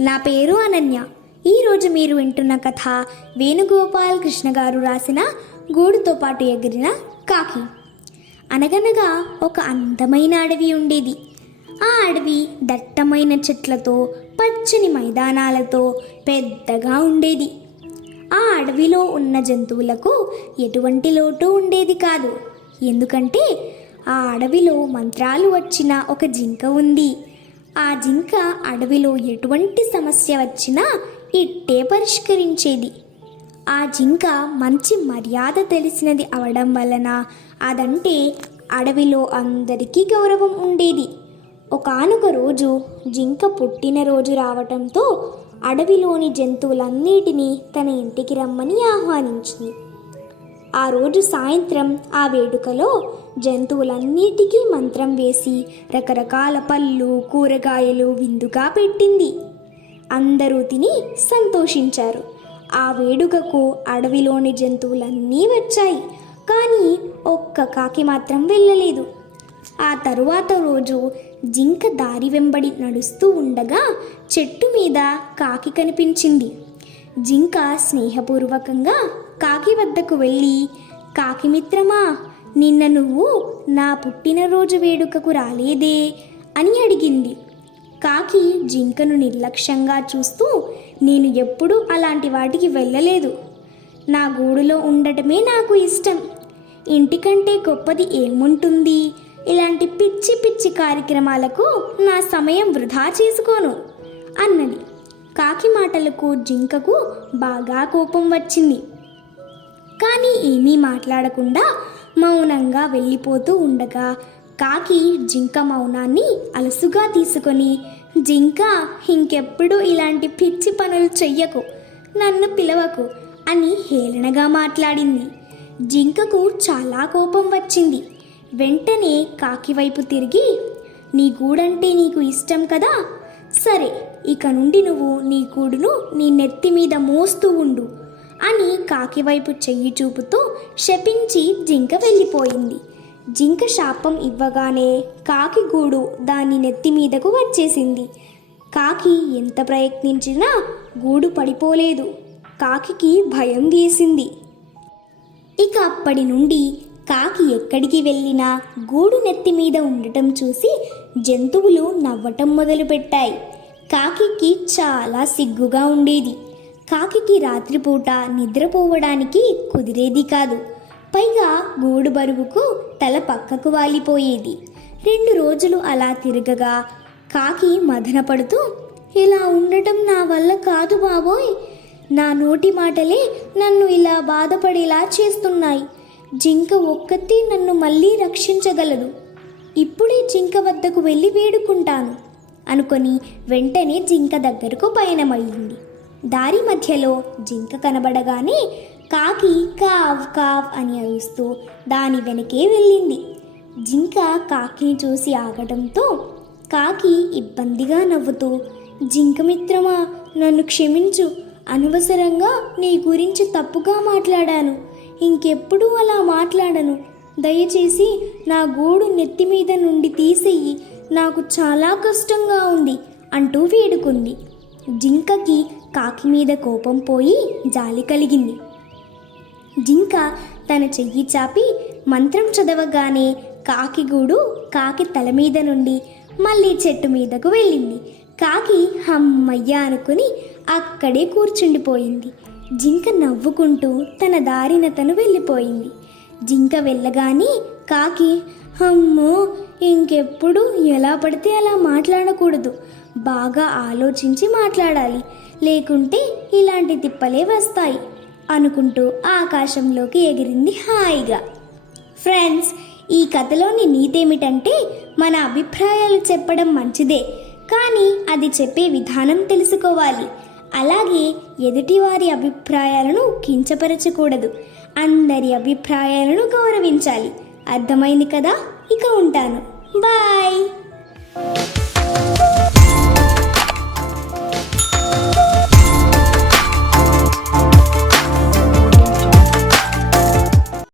నా పేరు అనన్య. ఈరోజు మీరు వింటున్న కథ వేణుగోపాల్ కృష్ణ గారు రాసిన గూడుతో పాటు ఎగిరిన కాకి. అనగనగా ఒక అందమైన అడవి ఉండేది. ఆ అడవి దట్టమైన చెట్లతో పచ్చని మైదానాలతో పెద్దగా ఉండేది. ఆ అడవిలో ఉన్న జంతువులకు ఎటువంటి లోటు ఉండేది కాదు. ఎందుకంటే ఆ అడవిలో మంత్రాలు వచ్చిన ఒక జింక ఉంది. ఆ జింక అడవిలో ఎటువంటి సమస్య వచ్చినా ఇట్టే పరిష్కరించేది. ఆ జింక మంచి మర్యాద తెలిసినది అవడం వలన అదంటే అడవిలో అందరికీ గౌరవం ఉండేది. ఒకానొక రోజు జింక పుట్టినరోజు రావటంతో అడవిలోని జంతువులన్నిటినీ తన ఇంటికి రమ్మని ఆహ్వానించింది. ఆ రోజు సాయంత్రం ఆ వేడుకలో జంతువులన్నిటికీ మంత్రం వేసి రకరకాల పళ్ళు కూరగాయలు విందుగా పెట్టింది. అందరూ తిని సంతోషించారు. ఆ వేడుకకు అడవిలోని జంతువులన్నీ వచ్చాయి. కానీ ఒక్క కాకి మాత్రం వెళ్ళలేదు. ఆ తరువాత రోజు జింక దారి వెంబడి నడుస్తూ ఉండగా చెట్టు మీద కాకి కనిపించింది. జింక స్నేహపూర్వకంగా కాకి వద్దకు వెళ్ళి కాకి మిత్రమా నిన్న నువ్వు నా పుట్టినరోజు వేడుకకు రాలేదే? అని అడిగింది. కాకి జింకను నిర్లక్ష్యంగా చూస్తూ నేను ఎప్పుడూ అలాంటి వాటికి వెళ్ళలేదు. నా గూడులో ఉండటమే నాకు ఇష్టం. ఇంటికంటే గొప్పది ఏముంటుంది? ఇలాంటి పిచ్చి పిచ్చి కార్యక్రమాలకు నా సమయం వృధా చేసుకోను అన్నది. కాకి మాటలకు జింకకు బాగా కోపం వచ్చింది. కానీ ఏమీ మాట్లాడకుండా మౌనంగా వెళ్ళిపోతూ ఉండగా కాకి జింక మౌనాన్ని అలసుగా తీసుకొని జింక ఇంకెప్పుడు ఇలాంటి పిచ్చి పనులు చెయ్యకు నన్ను పిలవకు అని హేళనగా మాట్లాడింది. జింకకు చాలా కోపం వచ్చింది. వెంటనే కాకి వైపు తిరిగి నీ గూడంటే నీకు ఇష్టం కదా? సరే ఇక నుండి నువ్వు నీ గూడును నీ నెత్తి మీద మోస్తూ ఉండు అని కాకి వైపు చెయ్యి చూపుతూ శపించి జింక వెళ్ళిపోయింది. జింక శాపం ఇవ్వగానే కాకి గూడు దాని నెత్తి మీదకు వచ్చేసింది. కాకి ఎంత ప్రయత్నించినా గూడు పడిపోలేదు. కాకి భయం వేసింది ఇక అప్పటి నుండి కాకి ఎక్కడికి వెళ్ళినా గూడు నెత్తి మీద ఉండటం చూసి జంతువులు నవ్వటం మొదలుపెట్టాయి. కాకికి చాలా సిగ్గుగా ఉండేది. కాకికి రాత్రిపూట నిద్రపోవడానికి కుదిరేది కాదు. పైగా గూడు బరువుకు తల పక్కకు వాలిపోయేది. రెండు రోజులు అలా తిరగగా కాకి మదనపడుతూ ఇలా ఉండటం నా వల్ల కాదు బాబోయ్. నా నోటి మాటలే నన్ను ఇలా బాధపడేలా చేస్తున్నాయి. జింక ఒక్కతే నన్ను మళ్ళీ రక్షించగలదు. ఇప్పుడే జింక వద్దకు వెళ్ళి వేడుకుంటాను. అనుకొని వెంటనే జింక దగ్గరకు పయనమయ్యింది. దారి మధ్యలో జింక కనబడగానే కాకి కావ్ కావ్ అని అరుస్తూ దాని వెనకే వెళ్ళింది. జింక కాకిని చూసి ఆగడంతో కాకి ఇబ్బందిగా నవ్వుతూ జింక మిత్రమా నన్ను క్షమించు. అనవసరంగా నీ గురించి తప్పుగా మాట్లాడాను. ఇంకెప్పుడూ అలా మాట్లాడను. దయచేసి నా గూడు నెత్తి మీద నుండి తీసేయి. నాకు చాలా కష్టంగా ఉంది అంటూ వేడుకుంది. జింకకి కాకి మీద కోపం పోయి జాలి కలిగింది. జింక తన చెయ్యి చాపి మంత్రం చదవగానే కాకి గూడు కాకి తల మీద నుండి మళ్ళీ చెట్టు మీదకు వెళ్ళింది. కాకి హమ్మయ్య అనుకుని అక్కడే కూర్చుండిపోయింది. జింక నవ్వుకుంటూ తన దారిన తను వెళ్ళిపోయింది. జింక వెళ్ళగానే కాకి అమ్మో ఇంకెప్పుడు ఎలా పడితే అలా మాట్లాడకూడదు. బాగా ఆలోచించి మాట్లాడాలి. లేకుంటే ఇలాంటి తిప్పలే వస్తాయి అనుకుంటూ ఆకాశంలోకి ఎగిరింది హాయిగా. ఫ్రెండ్స్ ఈ కథలోని నీతేమిటంటే మన అభిప్రాయాలు చెప్పడం మంచిదే. కానీ అది చెప్పే విధానం తెలుసుకోవాలి. అలాగే ఎదుటివారి అభిప్రాయాలను కించపరచకూడదు. అందరి అభిప్రాయాలను గౌరవించాలి. అర్థమైంది కదా? ఇక ఉంటాను. బాయ్.